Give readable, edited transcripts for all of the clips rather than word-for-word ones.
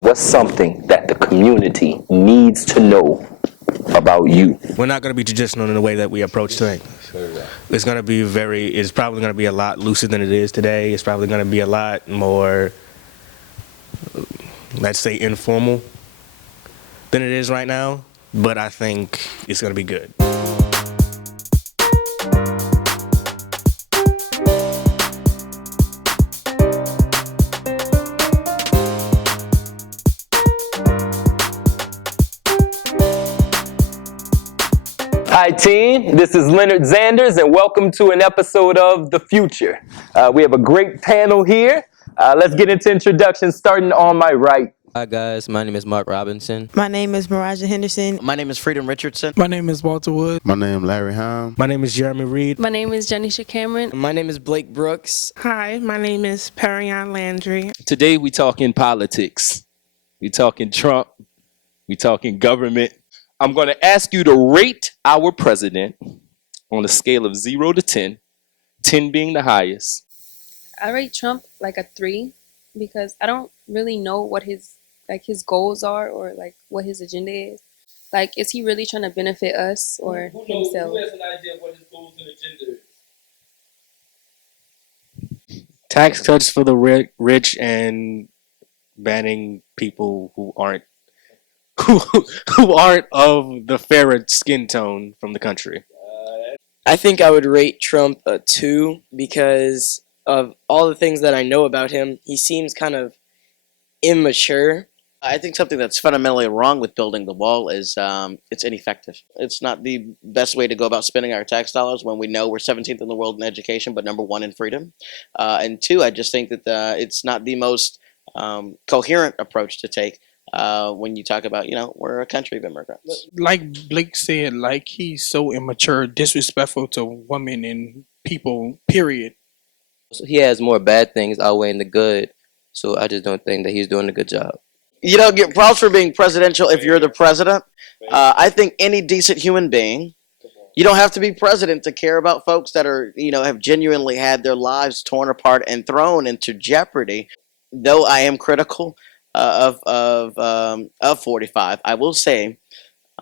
What's something that the community needs to know about you? We're not going to be traditional in the way that we approach things. It's going to be it's probably going to be a lot looser than it is today. It's probably going to be a lot more, let's say, informal than it is right now. But I think it's going to be good. Hi team, this is Leonard Zanders and welcome to an episode of The Future. We have a great panel here. Let's get into introductions starting on my right. Hi guys, my name is Mark Robinson. My name is Maraja Henderson. My name is Freedom Richardson. My name is Walter Wood. My name is Larry Hahn. My name is Jeremy Reed. My name is Janisha Cameron. My name is Blake Brooks. Hi, my name is Perion Landry. Today we talking politics. We talking Trump. We talking government. I'm going to ask you to rate our president on a scale of 0 to 10, 10 being the highest. I rate Trump like a 3 because I don't really know what his goals are or like what his agenda is. Like, is he really trying to benefit us or himself? Who has an idea of what his goals and agenda is? Tax cuts for the rich and banning people who aren't of the fairer skin tone from the country. I think I would rate Trump a 2 because of all the things that I know about him. He seems kind of immature. I think something that's fundamentally wrong with building the wall is it's ineffective. It's not the best way to go about spending our tax dollars when we know we're 17th in the world in education, but number 1 in freedom. And 2, I just think that it's not the most coherent approach to take. When you talk about, we're a country of immigrants. Like Blake said, like he's so immature, disrespectful to women and people, period. So he has more bad things outweighing the good. So I just don't think that he's doing a good job. You don't get props for being presidential if you're the president. I think any decent human being, you don't have to be president to care about folks that are, have genuinely had their lives torn apart and thrown into jeopardy. Though I am critical of 45, I will say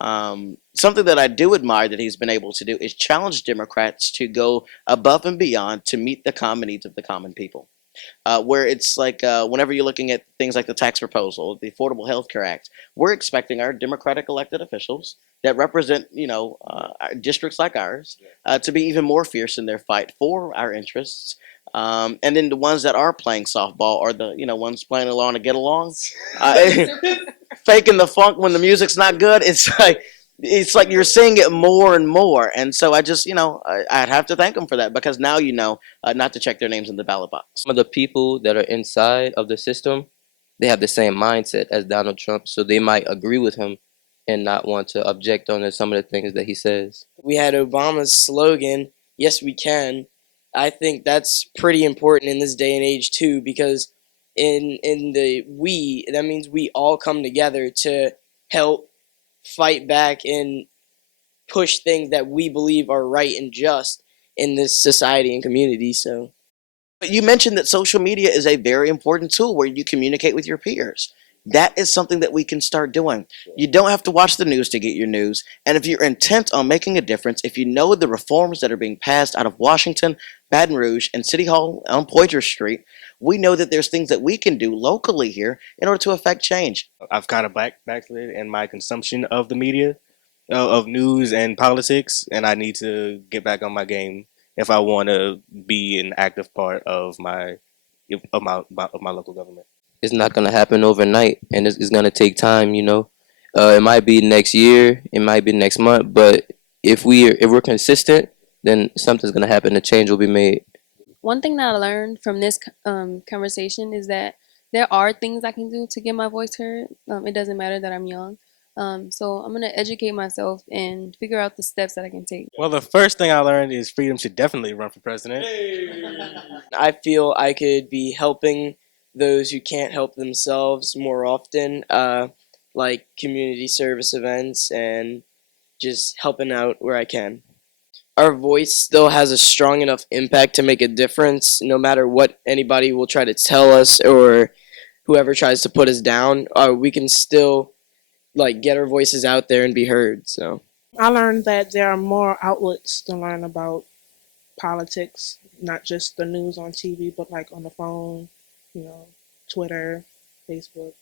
something that I do admire that he's been able to do is challenge Democrats to go above and beyond to meet the common needs of the common people. Where it's like whenever you're looking at things like the tax proposal, the Affordable Health Care Act, we're expecting our Democratic elected officials that represent, districts like ours to be even more fierce in their fight for our interests. And then the ones that are playing softball are the, ones playing along to get along, faking the funk when the music's not good. It's like you're seeing it more and more. And so I just, I'd have to thank them for that because now not to check their names in the ballot box. Some of the people that are inside of the system, they have the same mindset as Donald Trump. So they might agree with him and not want to object on some of the things that he says. We had Obama's slogan, "Yes, we can." I think that's pretty important in this day and age too, because in the that means we all come together to help fight back and push things that we believe are right and just in this society and community. So you mentioned that social media is a very important tool where you communicate with your peers. That is something that we can start doing. You don't have to watch the news to get your news. And if you're intent on making a difference, if you know the reforms that are being passed out of Washington, Baton Rouge, and City Hall on Poydras Street, we know that there's things that we can do locally here in order to affect change. I've kind of backslid in my consumption of the media, of news and politics, and I need to get back on my game if I want to be an active part of my local government. It's not going to happen overnight, and it's going to take time, It might be next year, it might be next month, but if we're consistent, then something's going to happen, a change will be made. One thing that I learned from this conversation is that there are things I can do to get my voice heard. It doesn't matter that I'm young. So I'm going to educate myself and figure out the steps that I can take. Well, the first thing I learned is Freedom should definitely run for president. I feel I could be helping those who can't help themselves more often, like community service events and just helping out where I can. Our voice still has a strong enough impact to make a difference, no matter what anybody will try to tell us or whoever tries to put us down, we can still like get our voices out there and be heard. So I learned that there are more outlets to learn about politics, not just the news on TV, but like on the phone, Twitter, Facebook.